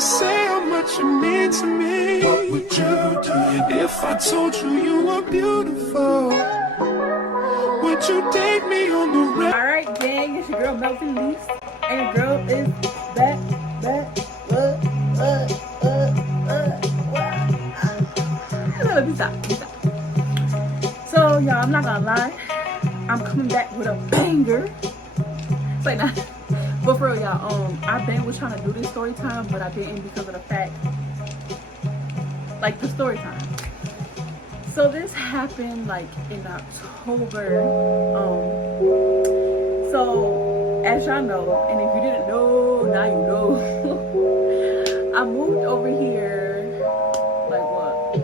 to say how much you mean to me. What would you do if I told you you were beautiful? Would you take me on the road? Alright, gang, it's your girl Melvin Lease, and your girl is back. Let me stop. So, y'all, I'm not gonna lie, I'm coming back with a banger. It's like that. But for real, y'all, I've been trying to do this story time, but I didn't because of the fact, like, the story time. So this happened like in October. So as y'all know, and if you didn't know, now you know. I moved over here like what?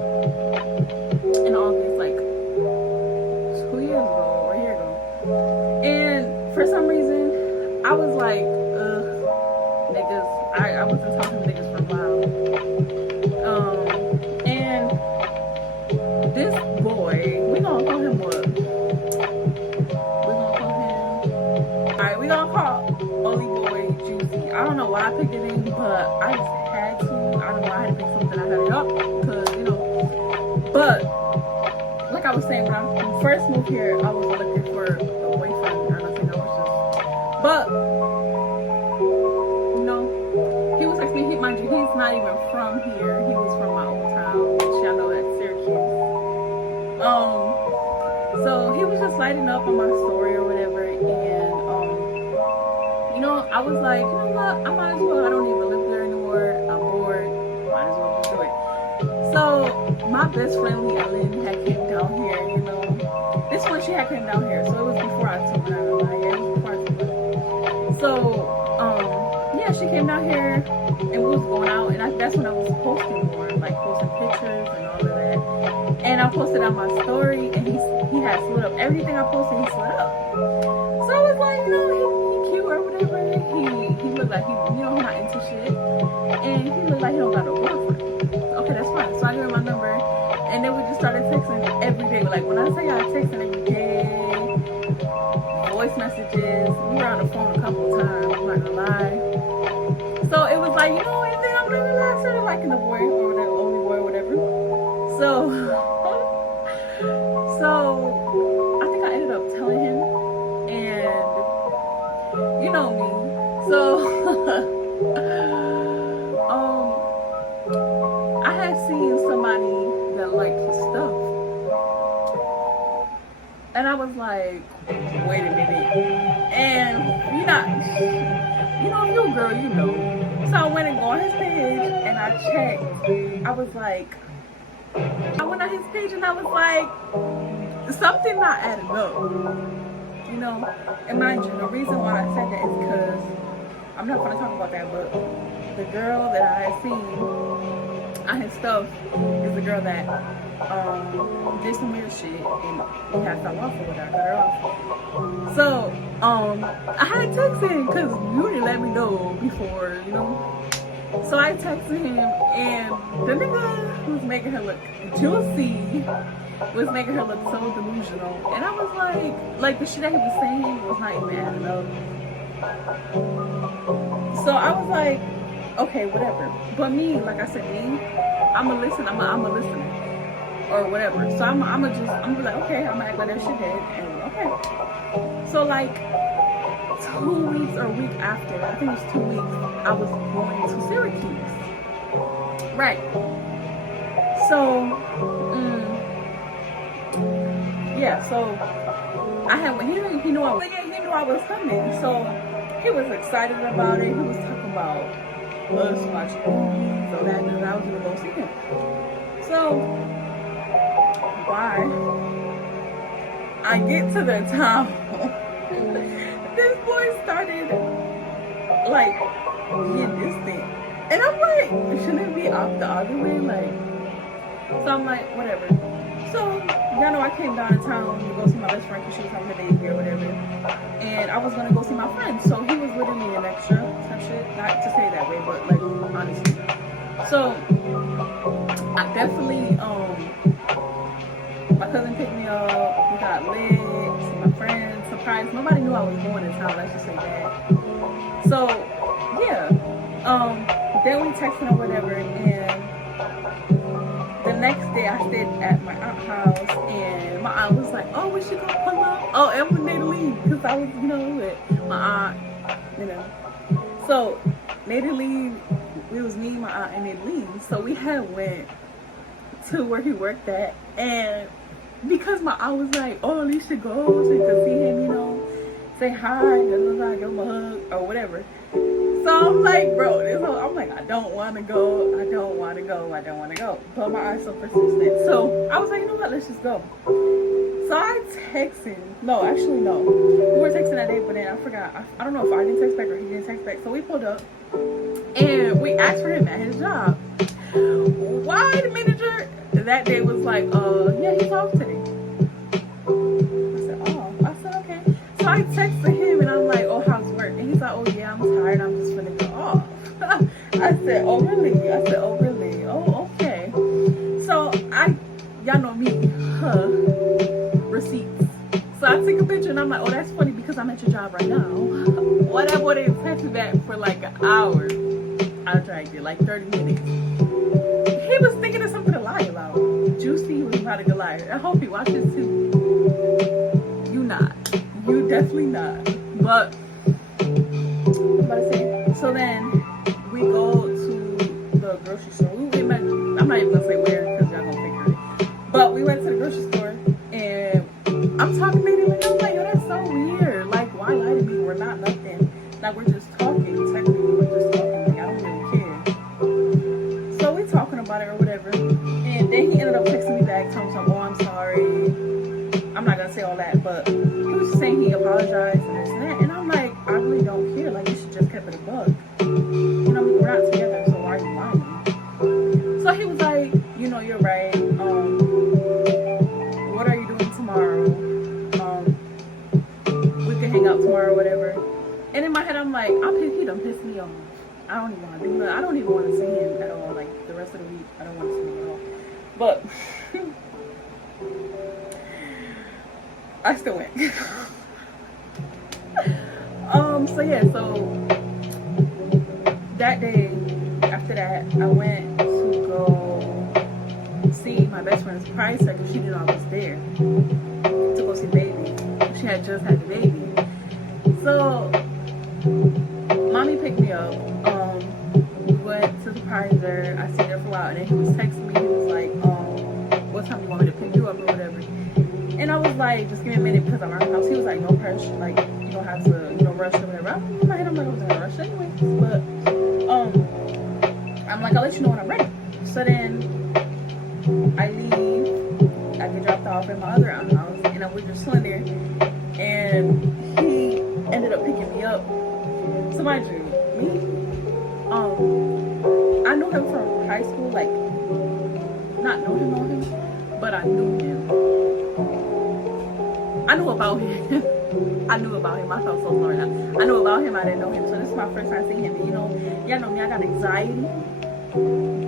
In August, like 2 years ago or a year ago. And for some reason, I was like, niggas. I wasn't talking to niggas for a while. And this boy, we gonna call him what? Alright, we gonna call Oly Boy Juicy. I don't know why I picked it in, but I just had to. I don't know why I had to pick something I had it up, because, you know. But, like I was saying, when I first moved here, I was looking for a boyfriend or nothing. I was just, but, you know, he was like me. Mind you, he's not even from here. He was from my old town, which y'all know that's Syracuse. So he was just lighting up on my story or whatever, and you know, I was like, you know what, I might as well. I don't even live there anymore. I'm bored. Might as well just do it. So my best friend Lee Ellen had came down here. You know, this one she had came down here, so it was before I took her. Yeah, it was before I took her. So yeah, she came down here and we was going out, and that's when I was posting more, like posting pictures and all of that. And I posted on my story, and he had slid up. Everything I posted, he slid up. So I was like, you know, he cute or whatever. He looked like he, you know, not into shit, and he looked like he don't got a girlfriend. Okay, that's fine. So I gave him my number, and then we just started texting every day. Like when I say I texting every day, voice messages. We were on the phone a couple times. I'm not gonna lie. So it was like, you know, and then I'm really I started liking the boy or the Oly Boy or whatever. So I think I ended up telling him, and you know me. So I had seen somebody that liked his stuff, and I was like, wait a minute. And you know, if you're a girl, you know. So I went and go on his page and I checked. I was like, I went on his page and I was like, something not adding up. You know? And mind you, the reason why I said that is because, I'm not going to talk about that, but the girl that I had seen on his stuff is the girl that did some weird shit, and we had fell off with her. I cut her off. So I had texted him because you didn't let me know before, you know. So I texted him, and the nigga was making her look juicy, was making her look so delusional, and I was like the shit that he was saying was not even adding up. So I was like, okay, whatever. But me, like I said, I'm a listener, or whatever. So I'm gonna be like, okay, I'm gonna act like that shit dead, and okay. So like 2 weeks or a week after, I think it was 2 weeks, I was going to Syracuse. Right. So yeah, so I had he knew I was coming, so he was excited about it. He was talking about us watching movies, so that I was gonna go see him. So why I get to the town, this boy started like getting this thing, and I'm like, shouldn't it be off the other way? Like, so I'm like, whatever. So y'all know I came down to town to go see my best friend because she was having a baby or whatever, and I was gonna go see my friend. So he was with me an extra some shit, not to say that way, but like honestly. So I definitely my cousin picked me up, we got lit, see my friends, surprised. Nobody knew I was going to town, let's just say that. So yeah, then we texted or whatever, and the next day I stayed at my aunt's house, and my aunt was like, oh, we should go pull up. Oh, and with Natalie, because I was, with my aunt, So, Natalie, it was me, my aunt, and Natalie. So we had went to where he worked at, and because my aunt was like, oh, you should go so you can see him, say hi, give him a hug, or whatever. So I'm like, bro, I'm like, I don't want to go. But my aunt's so persistent. So I was like, you know what, let's just go. So I texted, no. We were texting that day, but then I forgot. I don't know if I didn't text back or he didn't text back. So we pulled up, and we asked for him at his job. Why the manager that day was like, yeah, he's off today. I said, okay. So I texted him, and I'm like, oh, how's work? And he's like, oh, yeah, I'm tired. I'm just gonna go off. I said, oh, really? Oh, okay. So y'all know me, receipts. So I took a picture, and I'm like, oh, that's funny because I'm at your job right now. Well, that boy didn't text me back for like an hour. I dragged it like 30 minutes. He was thinking of something to lie about. Juicy was not a good liar. I hope he watches too. You not. You definitely not. But I'm about to say. So then we go to the grocery store. We met. I'm not even gonna say where because y'all gonna figure it. But we went to the grocery store, and I'm talking to him, and I'm like, yo, that's so weird. Like, why lie to me? We're not nothing. Like, we're just talking. Technically, we're just talking. Like, I don't really care. So we talking about it or whatever, and then he ended up texting me back, telling me, oh, I'm sorry. I'm not gonna say all that, but he was just saying he apologized and this and that, and I'm like, I really don't care. Like, you should just kept it a bug. We're not together, so why are you lying? So he was like, you're right. What are you doing tomorrow? We can hang out tomorrow or whatever. And in my head, I'm like, he done pissed me off. I don't even want to do that. I don't even want to see him at all. Like, the rest of the week, I don't want to see him at all. But I still went. So yeah, so that day, after that, I went to go see my best friend's surprise her because she didn't know I was there to go see the baby. She had just had the baby. So mommy picked me up. We went to surprise her. I stayed there for a while, and then he was texting me. He was like, what time do you want me to pick you up or whatever? And I was like, just give me a minute because I'm at her house. He was like, no pressure. Like, you don't have to, rush or whatever. In my head, I'm like, I was in a rush anyway. But I'm like, I'll let you know when I'm ready. So then I leave. I get dropped off at my other aunt's house, and I was just sitting there. And he ended up picking me up. So mind you, I knew him from high school. Like, not know him, but I knew him. I knew about him. I knew about him. I felt so sorry now. I knew about him. I didn't know him. So this is my first time seeing him. And y'all know me. I got anxiety. A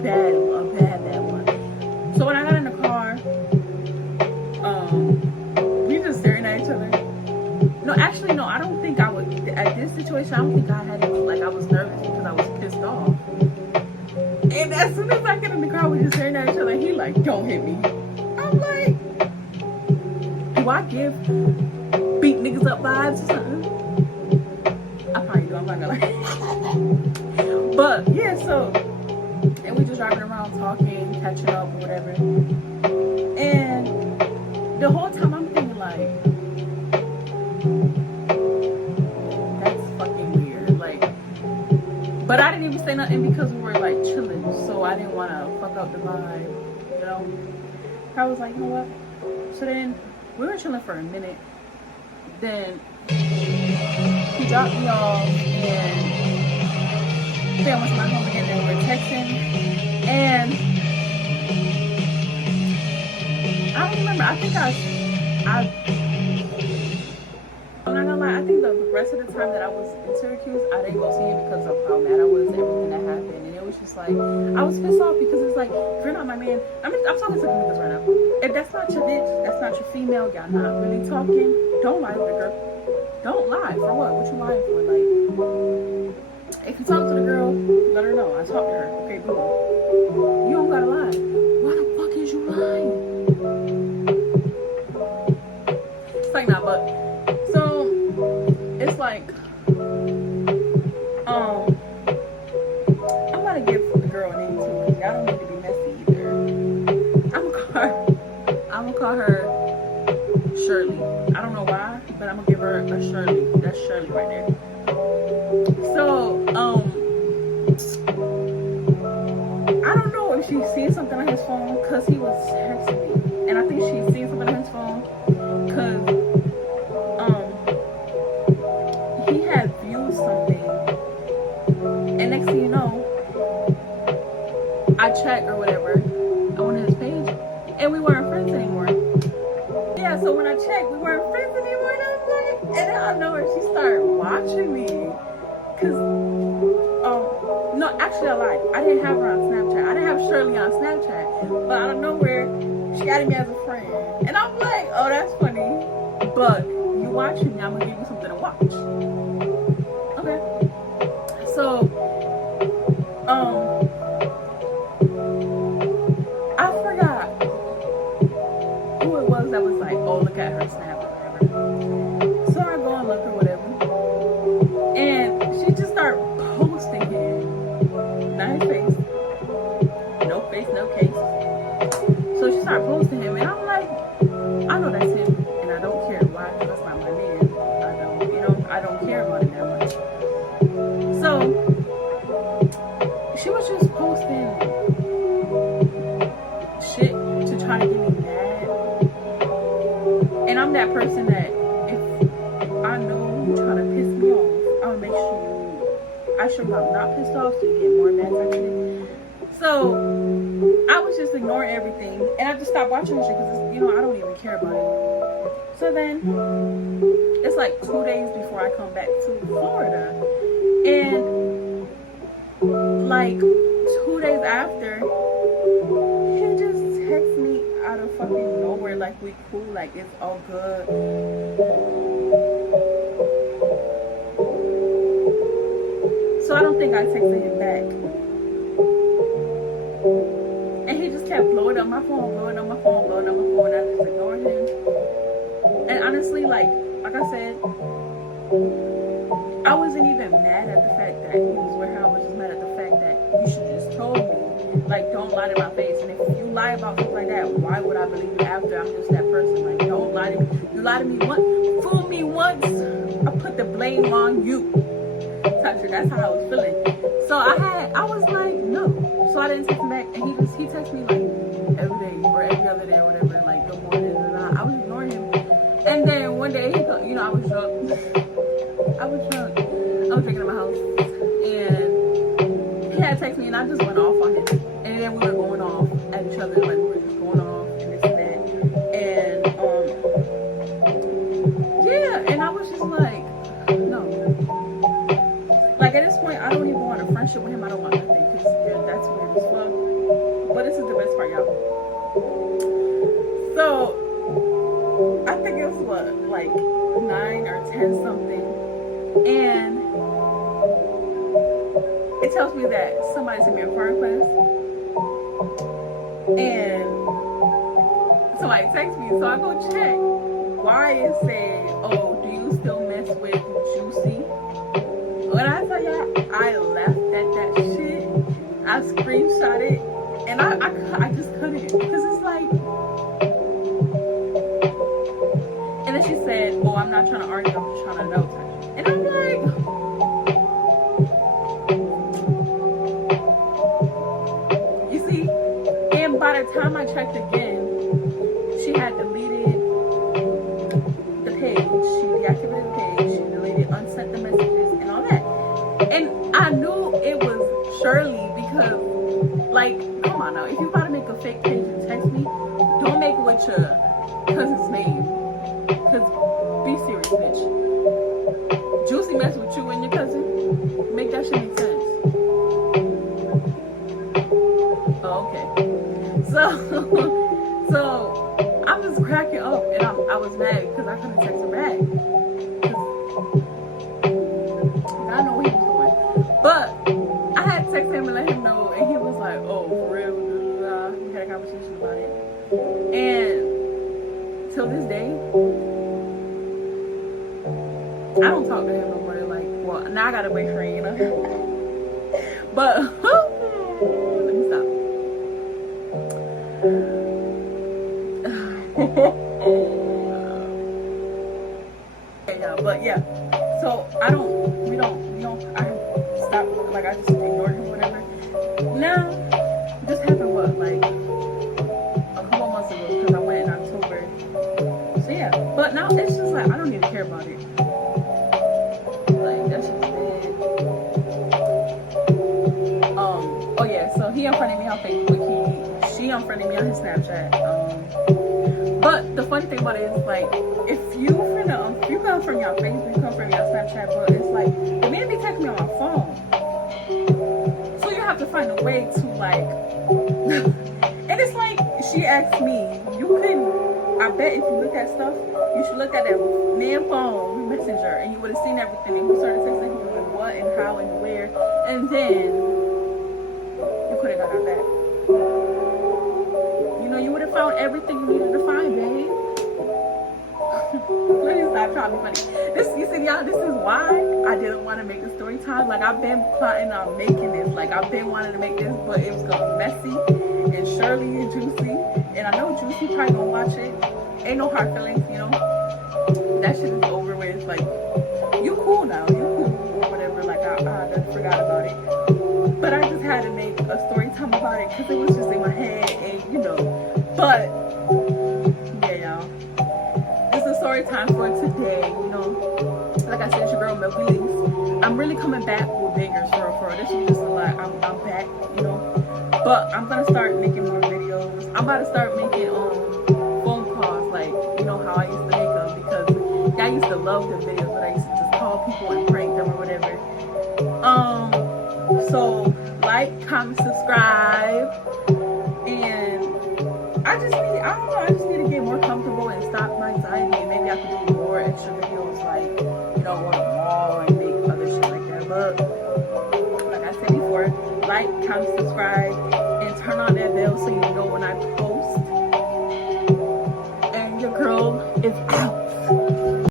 bad one. So when I got in the car, we just staring at each other. No, actually, no. I don't think I would. At this situation, I don't think I had it. Like, I was nervous because I was pissed off. And as soon as I get in the car, we just staring at each other. He like, don't hit me. I'm like, do I give beat niggas up vibes or something? I probably do. I'm not gonna lie. But yeah, so, and we just driving around talking, catching up or whatever. And the whole time I'm thinking like, that's fucking weird. Like, but I didn't even say nothing because we were like chilling, so I didn't want to fuck up the vibe, I was like, you know what? So then we were chilling for a minute. Then he dropped me off, and then I went to my home again. Then we were texting, and I don't remember. I think I'm not gonna lie. I think the rest of the time that I was in Syracuse, I didn't go see him because of how mad I was, everything that happened, and it was just like I was pissed off because it's like, if you're not my man. I mean, I'm talking to the niggas right now. If that's not your bitch, that's not your female. Y'all not really talking. Don't lie to the girl. Don't lie for what? What you lying for? Like, If you talk to the girl, let her know. I talked to her. Okay, boom. You don't gotta lie. Why the fuck is you lying? It's like, nah, but so it's like, I'm gonna give the girl a name too, because y'all don't need to be messy either. I'm gonna call her Shirley. I don't know why, but I'm gonna give her a Shirley. That's Shirley right there. So, I don't know if she's seen something on his phone, because he was texting me. And I think she's seen something on his phone, because, he had viewed something. And next thing you know, I checked or whatever on his page, and we weren't friends anymore. Yeah, so when I checked, we weren't friends anymore, and I was like, and then out of nowhere, she started watching me. Cause, no, actually I lied. I didn't have her on Snapchat. I didn't have Shirley on Snapchat. But out of nowhere, she added me as a friend. And I'm like, oh, that's funny. But you watching me, I'm gonna give you something to watch. Okay. So, I forgot who it was that was like, oh, look at her Snap or whatever. So I go and look or whatever. And she just started posting him. Not his face. No face, no case. So she started posting him, and I'm like, I know that's him, and I don't care why, because that's not my man. I don't care about it that much. So she was just posting shit to try to get me mad. And I'm that person that if I know you trying to piss me off, I'll make sure I show you I'm not pissed off, so you get more mad type shit. So I was just ignoring everything, and I just stopped watching this shit because I don't even care about it. So then it's like 2 days before I come back to Florida, and like 2 days after, he just texts me out of fucking nowhere, like we cool, like it's all good. So I don't think I texted him back. And he just kept blowing up my phone, and I just ignored him. And honestly, like I said, I wasn't even mad at the fact that he was with her. I was just mad at the fact that you should just told me. Like, don't lie to my face. And if you lie about things like that, why would I believe you after I'm just that person? Like, don't lie to me. You lie to me once, fool me once, I put the blame on you. That's how I was feeling. So I was like, no. So I didn't text him back, and he texted me like every day or every other day or whatever, like good morning, and I was ignoring him. And then one day I was drunk. I was drinking at my house, and he had texted me, and I just went off on him. And then we were going off at each other, like we were just going off and this and that. And yeah, and I was just like, no. Like at this point, I don't even want a friendship with him. I don't want nothing, because that's weird as fuck. But this is the best part, y'all. So I think it was like 9 or 10 something, and it tells me that somebody sent me a friend request, and somebody texts me. So I go check. Why it said, oh, do you still mess with Juicy? When I tell y'all, I laughed at that shit. I screenshot it, and I just couldn't, because it's like. And then she said, oh, I'm not trying to argue, I'm just trying to know. And I'm like, you see? And by the time I checked again, she had deleted the page. She deactivated the page. She deleted, unsent the messages, and all that. And I knew it was Shirley, because, like, come on now. If you're about to make a fake page and text me, don't make it with your cousin's name. Because, be serious, bitch. Juicy mess with you and your cousin? Make that shit make sense. Oh, okay. So I was cracking up, and I was mad because I couldn't text her back. I know what he was doing. But this day, I don't talk to him no more. Like, well, now I got a boyfriend, you know. But let me stop. Yeah, but yeah. So I stopped. Like, I just ignored him, whatever. Now, this happened what, like a couple months ago, because I went in October. So yeah, but now it's just like I don't even care about it. Like, that shit's dead. Oh yeah, so he unfriended me on Facebook. She unfriended me on his Snapchat. But the funny thing about it is, like, if you come from your Facebook, you come from your Snapchat, but it's like the man be texting me on my phone. So you have to find a way to, like, and it's like, she asked me, I bet if you look at stuff, you should look at that man phone messenger, and you would have seen everything, and you started texting him and what and how and where, and then you could have got her back. You know, you would have found everything you needed to find, babe. Please stop trying to be funny. You see, y'all, this is why I didn't want to make a story time. Like, I've been plotting on making this. Like, I've been wanting to make this, but it was gonna be messy and Shirley and Juicy. And I know Juicy probably gonna watch it. Ain't no hard feelings, you know. That shit is over with. Like, you cool now, you cool or whatever. Like, I just forgot about it. But I just had to make a story time about it because it was just in my head, and you know. But yeah, y'all. Story time for today, you know. Like I said, it's your girl Milky Leaf. I'm really coming back with bangers for real. This is just a lot. I'm back, you know. But I'm gonna start making more videos. I'm about to start making phone calls, like, you know how I used to make them, because I used to love the videos when I used to just call people and prank them or whatever. So like, comment, subscribe, and I just need to get more comfortable and stop my anxiety, and maybe I can do more extra videos, like, you know, on the wall and make other shit like that. But like I said before, like, comment, subscribe, and turn on that bell so you know when I post. And your girl is out.